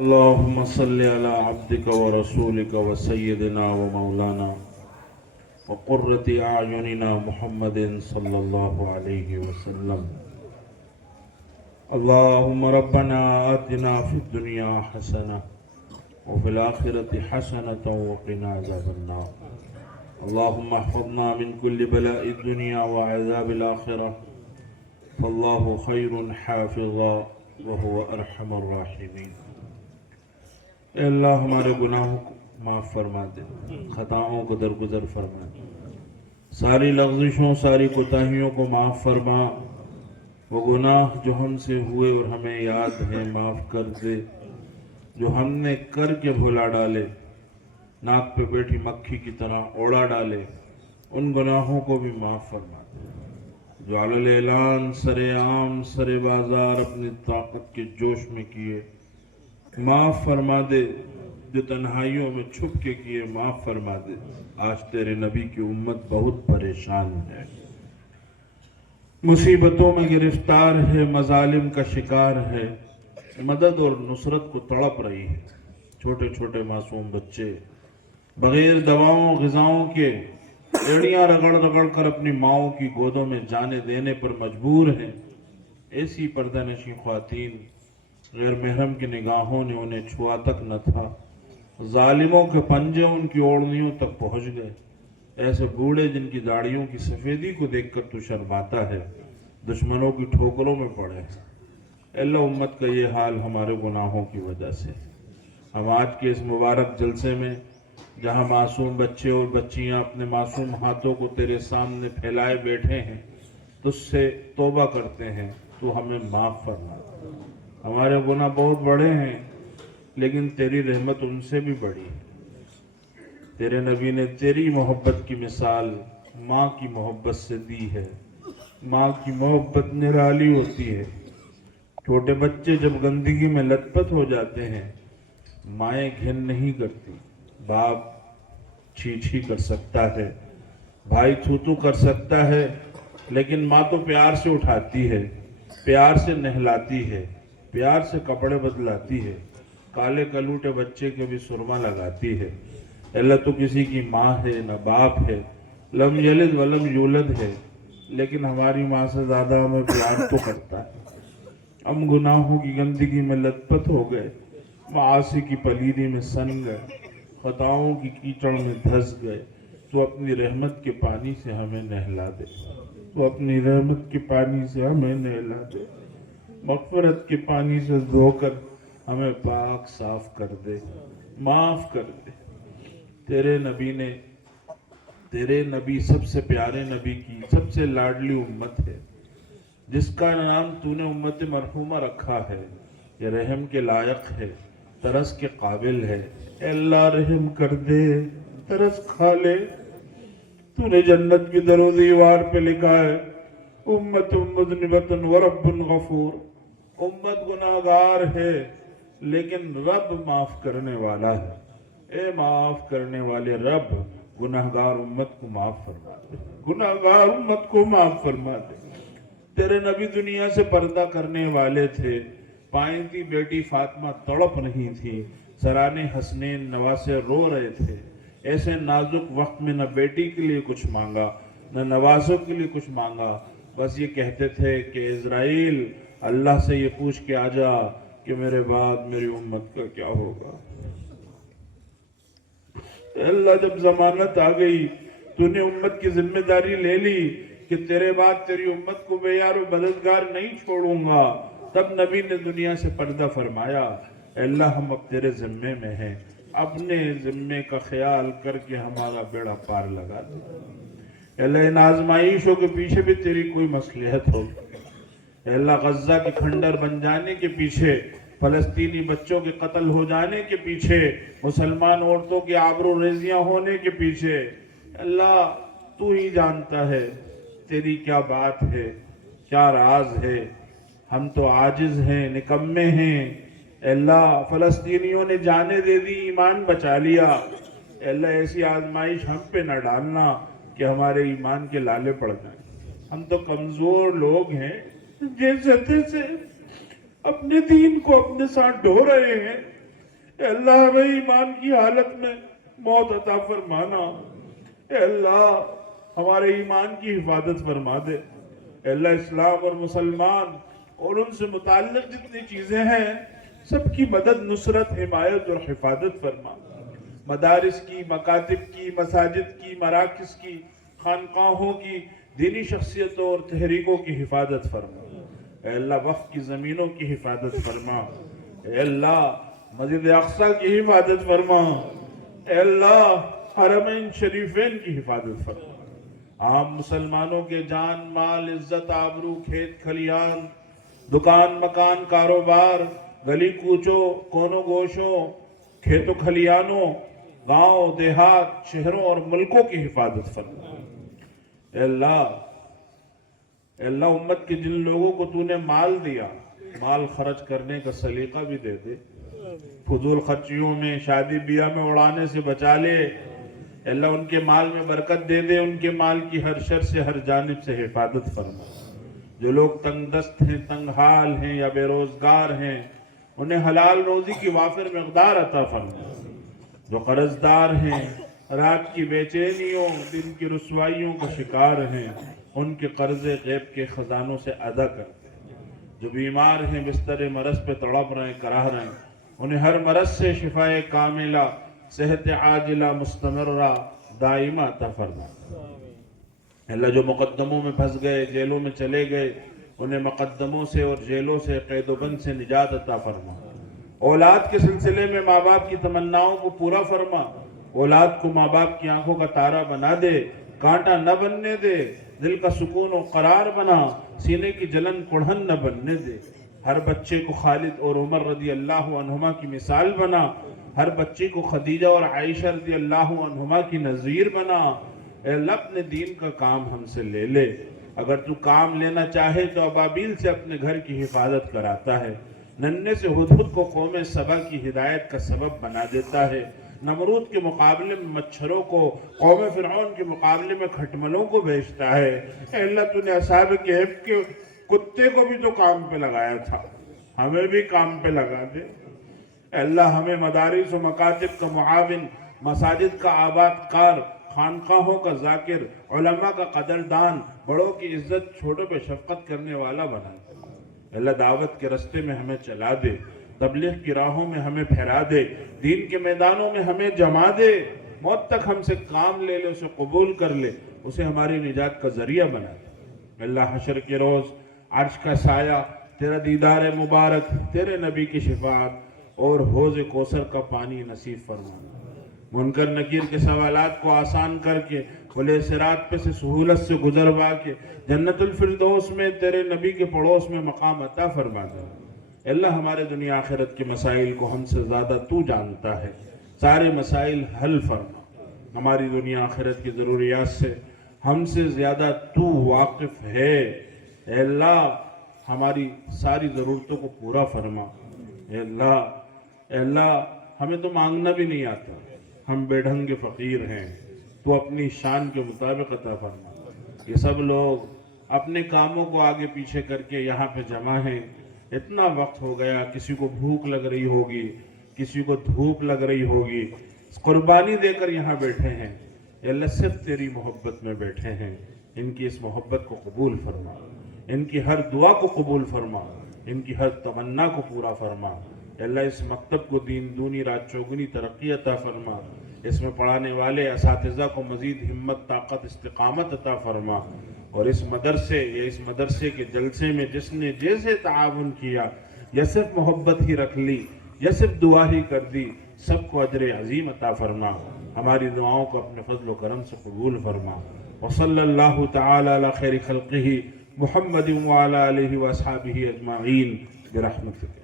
اللهم صل على عبدك ورسولك وسيدنا ومولانا وقرة أعيننا محمد صلى الله عليه وسلم. اللهم ربنا آتنا في الدنيا حسنة وفي الآخرة حسنة وقنا عذاب النار. اللهم احفظنا من كل بلاء الدنيا وعذاب الآخرة فالله خير حافظا وهو أرحم الراحمين. اے اللہ ہمارے گناہوں کو معاف فرما دے، خطاؤں کو درگزر فرما دے، ساری لغزشوں ساری کوتاہیوں کو معاف فرما، وہ گناہ جو ہم سے ہوئے اور ہمیں یاد ہے معاف کر دے، جو ہم نے کر کے بھلا ڈالے، ناک پہ بیٹھی مکھی کی طرح اوڑا ڈالے، ان گناہوں کو بھی معاف فرما دے، جو علی الاعلان سر عام سر بازار اپنی طاقت کے جوش میں کیے معاف فرما دے، جو تنہائیوں میں چھپ کے کیے معاف فرما دے۔ آج تیرے نبی کی امت بہت پریشان ہے، مصیبتوں میں گرفتار ہے، مظالم کا شکار ہے، مدد اور نصرت کو تڑپ رہی ہے۔ چھوٹے چھوٹے معصوم بچے بغیر دواؤں غذاؤں کے ایڑیاں رگڑ رگڑ کر اپنی ماؤں کی گودوں میں جانے دینے پر مجبور ہیں۔ ایسی پردہ نشین خواتین غیر محرم کی نگاہوں نے انہیں چھوا تک نہ تھا، ظالموں کے پنجے ان کی اوڑنیوں تک پہنچ گئے۔ ایسے بوڑھے جن کی داڑھیوں کی سفیدی کو دیکھ کر تو شرماتا ہے، دشمنوں کی ٹھوکروں میں پڑے۔ اے اللہ امت کا یہ حال ہمارے گناہوں کی وجہ سے۔ ہم آج کے اس مبارک جلسے میں جہاں معصوم بچے اور بچیاں اپنے معصوم ہاتھوں کو تیرے سامنے پھیلائے بیٹھے ہیں، تجھ سے توبہ کرتے ہیں، تو ہمیں معاف فرما۔ ہمارے گناہ بہت بڑے ہیں لیکن تیری رحمت ان سے بھی بڑی ہے۔ تیرے نبی نے تیری محبت کی مثال ماں کی محبت سے دی ہے۔ ماں کی محبت نرالی ہوتی ہے۔ چھوٹے بچے جب گندگی میں لت پت ہو جاتے ہیں، مائیں گھن نہیں کرتی، باپ چھی چھی کر سکتا ہے، بھائی تھو تھو کر سکتا ہے، لیکن ماں تو پیار سے اٹھاتی ہے، پیار سے نہلاتی ہے، پیار سے کپڑے بدلاتی ہے، کالے کلوٹے بچے کے بھی سرما لگاتی ہے۔ اللہ تو کسی کی ماں ہے نہ باپ ہے، لم یلد ولم یولد ہے، لیکن ہماری ماں سے زیادہ ہمیں پیار تو کرتا ہے۔ ہم گناہوں کی گندگی میں لت پت ہو گئے، معاصی کی پلیدی میں سن گئے، خطاؤں کی کیچڑ میں دھس گئے۔ تو اپنی رحمت کے پانی سے ہمیں نہلا دے، تو اپنی رحمت کے پانی سے ہمیں نہلا دے، مغفرت کے پانی سے دھو کر ہمیں پاک صاف کر دے، معاف کر دے۔ تیرے نبی سب سے پیارے نبی کی سب سے لاڈلی امت ہے، جس کا نام تو نے امت مرحومہ رکھا ہے۔ یہ رحم کے لائق ہے، ترس کے قابل ہے۔ اے اللہ رحم کر دے، ترس کھا لے۔ تو نے جنت کی در و دیوار پہ لکھا ہے امت مذنبۃ ورب غفور، امت گناہگار ہے لیکن رب معاف کرنے والا ہے۔ اے معاف کرنے والے رب، گناہگار امت کو معاف فرما دے، گناہگار امت کو معاف فرما دے۔ تیرے نبی دنیا سے پردہ کرنے والے تھے، پائنتی بیٹی فاطمہ تڑپ نہیں تھی، سرانے حسنین نواسے رو رہے تھے۔ ایسے نازک وقت میں نہ بیٹی کے لیے کچھ مانگا نہ نوازوں کے لیے کچھ مانگا، بس یہ کہتے تھے کہ عزرائیل اللہ سے یہ پوچھ کے آجا کہ میرے بعد میری امت کا کیا ہوگا۔ اے اللہ جب ضمانت آ گئی، تو نے امت کی ذمہ داری لے لی کہ تیرے بعد تیری امت کو بے یار و مددگار نہیں چھوڑوں گا، تب نبی نے دنیا سے پردہ فرمایا۔ اے اللہ ہم اب تیرے ذمے میں ہیں، اپنے ذمے کا خیال کر کے ہمارا بیڑا پار لگا دے۔ اے اللہ ان آزمائشوں کے پیچھے بھی تیری کوئی مصلحت ہو۔ اے اللہ غزہ کی کھنڈر بن جانے کے پیچھے، فلسطینی بچوں کے قتل ہو جانے کے پیچھے، مسلمان عورتوں کی آبرو ریزیاں ہونے کے پیچھے، اللہ تو ہی جانتا ہے تیری کیا بات ہے، کیا راز ہے۔ ہم تو عاجز ہیں، نکمے ہیں۔ اے اللہ فلسطینیوں نے جانیں دے دی، ایمان بچا لیا۔ اے اللہ ایسی آزمائش ہم پہ نہ ڈالنا کہ ہمارے ایمان کے لالے پڑ جائیں۔ ہم تو کمزور لوگ ہیں، جیسے تیسے اپنے دین کو اپنے ساتھ ڈھو رہے ہیں، اے اللہ ہمیں ایمان کی حالت میں موت عطا فرمانا، اے اللہ ہمارے ایمان کی حفاظت فرما دے، اے اللہ اسلام اور مسلمان اور ان سے متعلق جتنی چیزیں ہیں سب کی مدد، نصرت، حمایت اور حفاظت فرما، مدارس کی، مکاتب کی، مساجد کی، مراکز کی، خانقاہوں کی، دینی شخصیتوں اور تحریکوں کی حفاظت فرما، اے اللہ وقف کی زمینوں کی حفاظت فرما، اے اللہ مسجد اقصی کی حفاظت فرما، اے اللہ حرمین شریفین کی حفاظت فرما، عام مسلمانوں کے جان، مال، عزت، آبرو، کھیت کھلیان، دکان مکان، کاروبار، گلی کوچوں، کونوں گوشوں، کھیتوں کھلیانوں، گاؤں دیہات، شہروں اور ملکوں کی حفاظت فرما، اے اللہ امت کے جن لوگوں کو تو نے مال دیا، مال خرچ کرنے کا سلیقہ بھی دے دے، فضول خرچیوں میں، شادی بیاہ میں اڑانے سے بچا لے، اے اللہ ان کے مال میں برکت دے دے، ان کے مال کی ہر شر سے، ہر جانب سے حفاظت فرما، جو لوگ تنگ دست ہیں، تنگ حال ہیں یا بے روزگار ہیں انہیں حلال روزی کی وافر مقدار عطا فرما، جو قرض دار ہیں، رات کی بے چینیوں، دن کی رسوائیوں کا شکار ہیں، ان کے قرض غیب کے خزانوں سے ادا کرتے ہیں، جو بیمار ہیں، بستر مرض پہ تڑپ رہے ہیں، کراہ رہے ہیں، انہیں ہر مرض سے شفائے کاملہ، صحت عاجلہ مستمرہ دائمہ عطا فرما، اللہ جو مقدموں میں پھنس گئے، جیلوں میں چلے گئے انہیں مقدموں سے اور جیلوں سے، قید و بند سے نجات عطا فرما، اولاد کے سلسلے میں ماں باپ کی تمناؤں کو پورا فرما، اولاد کو ماں باپ کی آنکھوں کا تارا بنا دے، کانٹا نہ بننے دے، دل کا سکون و قرار بنا، سینے کی جلن کڑھن نہ بننے دے، ہر بچے کو خالد اور عمر رضی اللہ عنہما کی مثال بنا، ہر بچے کو خدیجہ اور عائشہ رضی اللہ عنہما کی نظیر بنا، اے اللہ اپنے دین کا کام ہم سے لے لے، اگر تو کام لینا چاہے تو ابابیل سے اپنے گھر کی حفاظت کراتا ہے، ننھے سے ہدہد کو قوم سبا کی ہدایت کا سبب بنا دیتا ہے، نمرود کے مقابلے میں مچھروں کو، قوم فرعون کے مقابلے میں کھٹملوں کو بھیجتا ہے، اے اللہ تو نے اصحاب کہف کے کتے کو بھی تو کام پہ لگایا تھا، ہمیں بھی کام پہ لگا دے، اے اللہ ہمیں مدارس و مکاتب کا معاون، مساجد کا آباد کار، خانقاہوں کا ذاکر، علماء کا قدردان، بڑوں کی عزت، چھوٹوں پہ شفقت کرنے والا بنا دے، اللہ دعوت کے رستے میں ہمیں چلا دے، تبلیغ کی راہوں میں ہمیں پھیلا دے، دین کے میدانوں میں ہمیں جما دے، موت تک ہم سے کام لے لے، اسے قبول کر لے، اسے ہماری نجات کا ذریعہ بنا دے، اللہ حشر کے روز عرش کا سایہ، تیرا دیدار مبارک، تیرے نبی کی شفاعت اور حوض کوثر کا پانی نصیب فرما، منکر نکیر کے سوالات کو آسان کر کے، کھلے صراط پہ سے سہولت سے گزروا کے، جنت الفردوس میں تیرے نبی کے پڑوس میں مقام عطا فرما دے، اللہ ہمارے دنیا آخرت کے مسائل کو ہم سے زیادہ تو جانتا ہے، سارے مسائل حل فرما، ہماری دنیا آخرت کی ضروریات سے ہم سے زیادہ تو واقف ہے، اے اللہ ہماری ساری ضرورتوں کو پورا فرما، اے اللہ ہمیں تو مانگنا بھی نہیں آتا، ہم بے ڈھنگ فقیر ہیں، تو اپنی شان کے مطابق عطا فرما، یہ سب لوگ اپنے کاموں کو آگے پیچھے کر کے یہاں پہ جمع ہیں، اتنا وقت ہو گیا، کسی کو بھوک لگ رہی ہوگی، کسی کو دھوپ لگ رہی ہوگی، قربانی دے کر یہاں بیٹھے ہیں، اے اللہ صرف تیری محبت میں بیٹھے ہیں، ان کی اس محبت کو قبول فرما، ان کی ہر دعا کو قبول فرما، ان کی ہر تمنا کو پورا فرما، اے اللہ اس مکتب کو دین دونی رات چوگنی ترقی عطا فرما، اس میں پڑھانے والے اساتذہ کو مزید ہمت، طاقت، استقامت عطا فرما، اور اس مدرسے کے جلسے میں جس نے جیسے تعاون کیا، یا صرف محبت ہی رکھ لی یا صرف دعا ہی کر دی، سب کو اجر عظیم عطا فرما، ہماری دعاؤں کو اپنے فضل و کرم سے قبول فرما، وصلی اللہ تعالی علی خیر خلقہ محمد وعلی آلہ واصحابہ اجمعین برحمتک۔